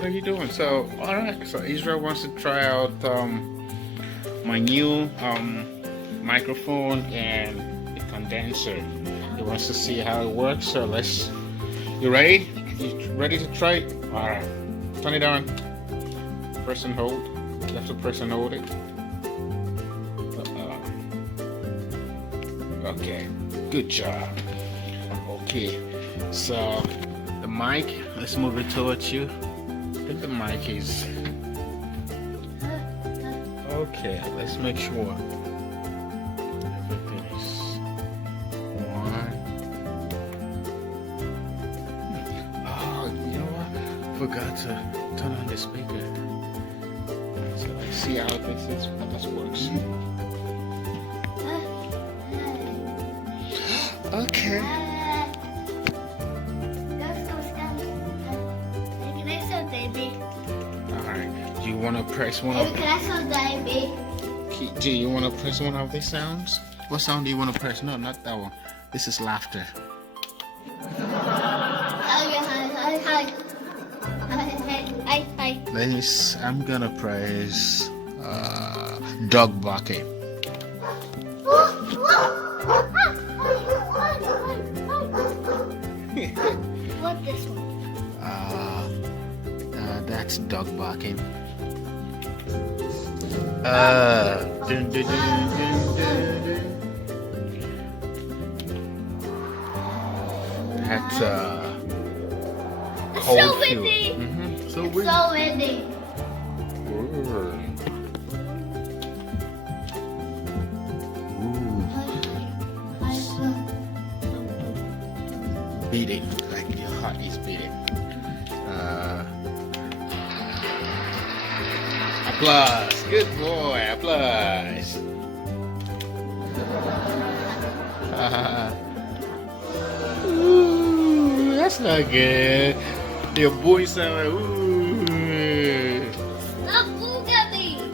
What are you doing? So, all right. So Israel wants to try out my new microphone and the condenser. He wants to see how it works. So let's. You ready? You ready to try it? All right. Turn it on. Press and hold. You have to press and hold it. Okay. Good job. Okay. So the mic. Let's move it towards you. I think the mic is okay. Let's make sure everything is on. Oh, you know what? Forgot to turn on the speaker. So let's see how this works. Okay. Do you want to press one of? Do you want to press one of these sounds? What sound do you want to press? No, not that one. This is laughter. This I'm gonna press dog barking. What this one? That's dog barking. Dun, dun, dun, dun, dun, dun. That's cold so fuel. windy. So It's windy. so windy. Beating, like your heart is beating. Applause. Good boy. Applause. Ooh, that's not good. Your boy sound like ooh. Stop looking at me.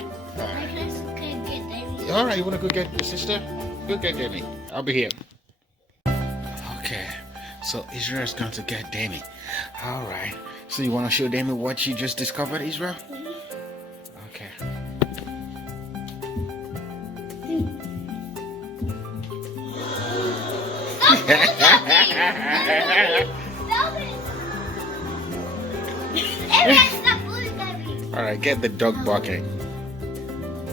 All right, you wanna go get your sister? Go get Demi. I'll be here. Okay, so Israel's going to get Demi. All right. So you wanna show Demi what you just discovered, Israel? Okay. Stop looking at me. All right, get the dog barking.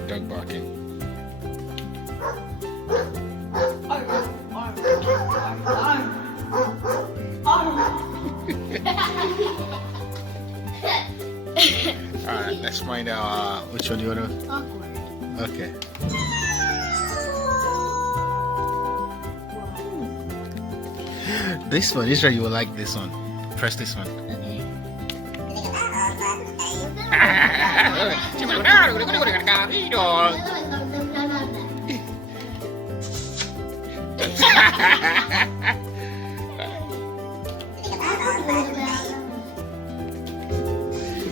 Dog barking. All right, let's find out which one you wanna. Awkward. Okay. This one, Israel, you will like this one. Press this one.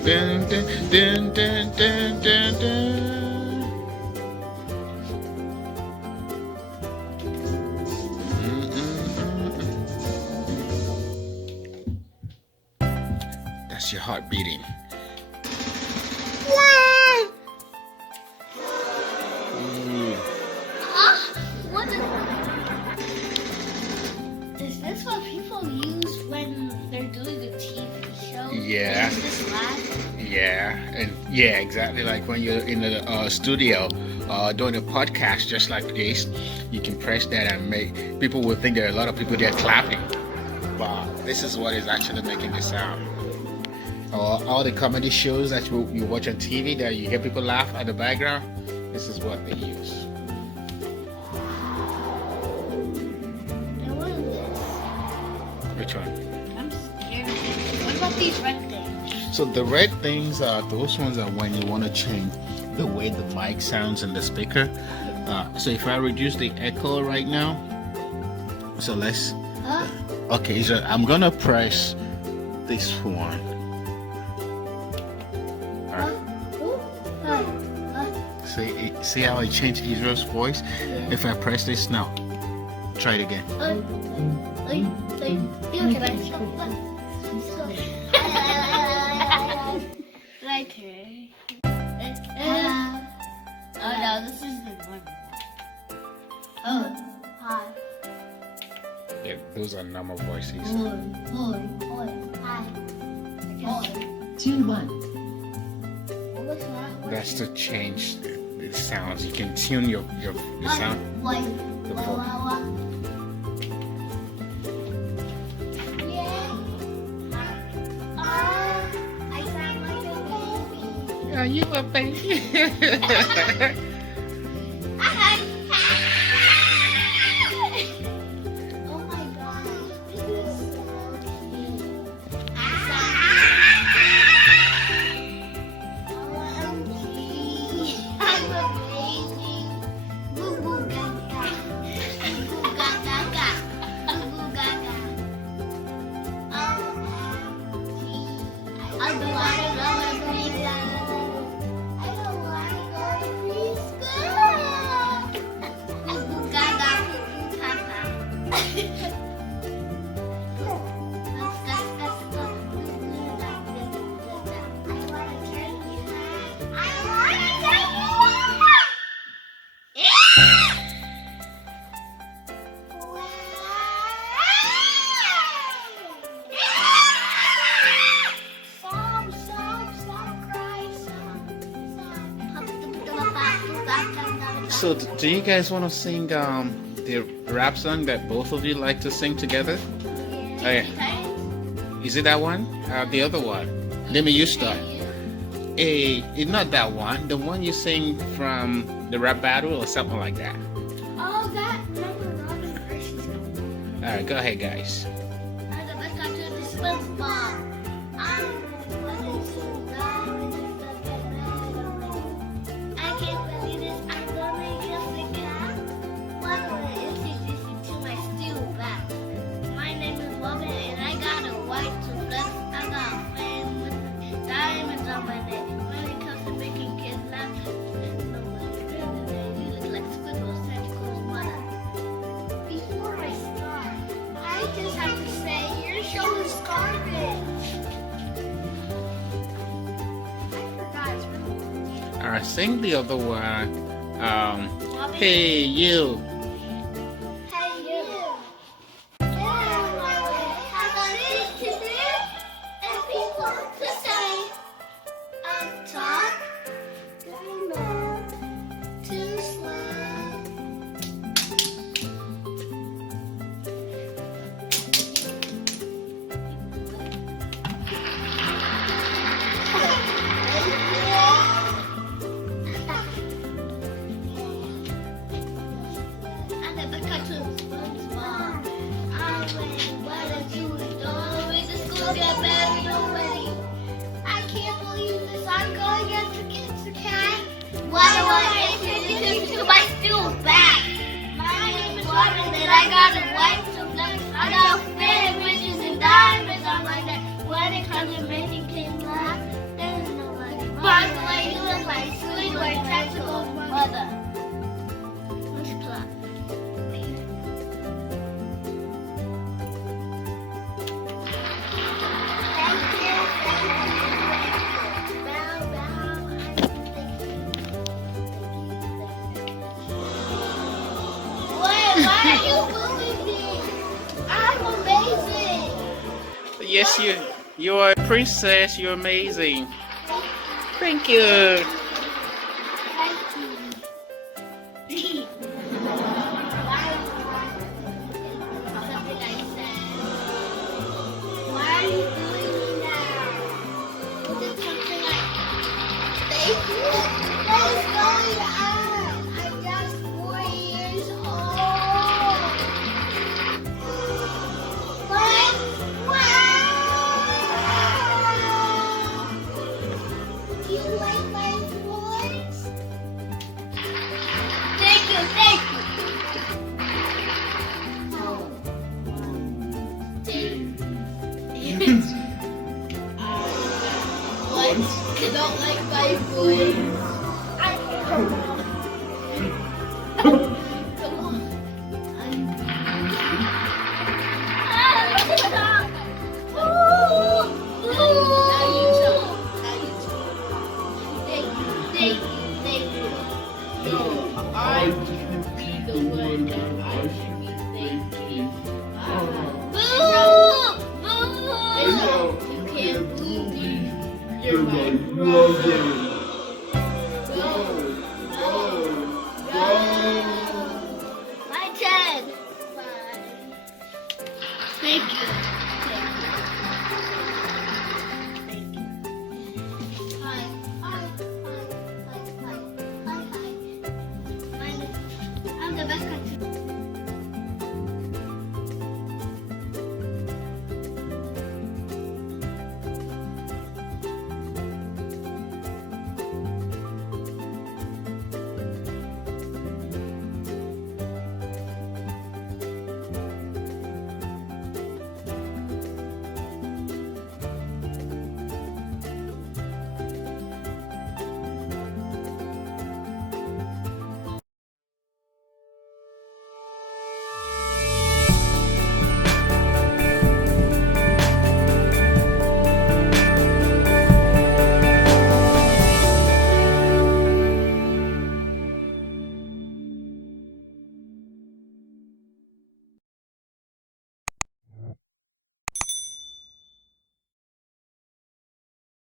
Dun, dun, dun, dun, dun, dun, dun. That's your heart beating. What is this what people use when they're doing a TV show? Yeah. Is this loud? Yeah, and yeah, exactly like when you're in the studio doing a podcast just like this, you can press that and make people will think there are a lot of people there clapping, but this is what is actually making the sound. All the comedy shows that you watch on TV that you hear people laugh at the background, this is what they use. Now what is this? Which one? I'm scared. What about these red things? So the red things are those ones are when you want to change the way the mic sounds in the speaker. So if I reduce the echo right now, so let's. Okay, so I'm gonna press this one. See how I changed Israel's voice? If I press this now, try it again. my turn. Oh no, this is the normal one. Oh, hi. Yeah, those are normal voices. Hi. 2-1. What was that? That's to change the sounds. You can tune your the sound. The voice. I sound like a baby. Are you a baby? Oh my god. This is so cute. I'm a baby. Boo boo gaga. Boo gaga gaga. Boo boo gaga. I don't want to go to preschool. I don't want to go to preschool. Boo boo gaga. Boo boo gaga. So, do you guys want to sing the rap song that both of you like to sing together? Oh, yeah. Is it that one? The other one? Let me you start. Hey, it's not that one. The one you sing from the rap battle or something like that. Oh, that remember Robin versus All right, go ahead, guys. I can't believe this. I'm gonna get the cat. One of the introduce you to my steel back. My name is Robin and I got a white to flex. I got a fan with diamonds on my neck. When it comes to making kids laugh, you look like Squidward, Santa Claus mother. Before I start, I just have to say your show is garbage. I forgot it's really All right, sing the other one. Hey, you. Hey you! Yeah, my way. I got it to do and people to say. I'm talk, too slow. I never cut to SpongeBob. I went, what a Julie Dory. The school get married already. I can't believe this. I'm going to get the kids a cat. Why do I introduce you to my steel back? My name is Robin and I got a white to black. I got fan riches and diamonds on my neck. When it comes to making kids laugh, there's nobody. By the way, you look like Squidward, tentacle mother. Let's clap. Why are you bullying me? I'm amazing. Yes, you are a princess. You're amazing. Thank you. Thank you. Something I said. Why are you bullying me now? Was it something like thank you? What is going on? I'm just 4 years old. What? Wow! Do you like my voice? Thank you, thank you. Oh. What? You don't like my voice? Come on. Now you tell. Thank you.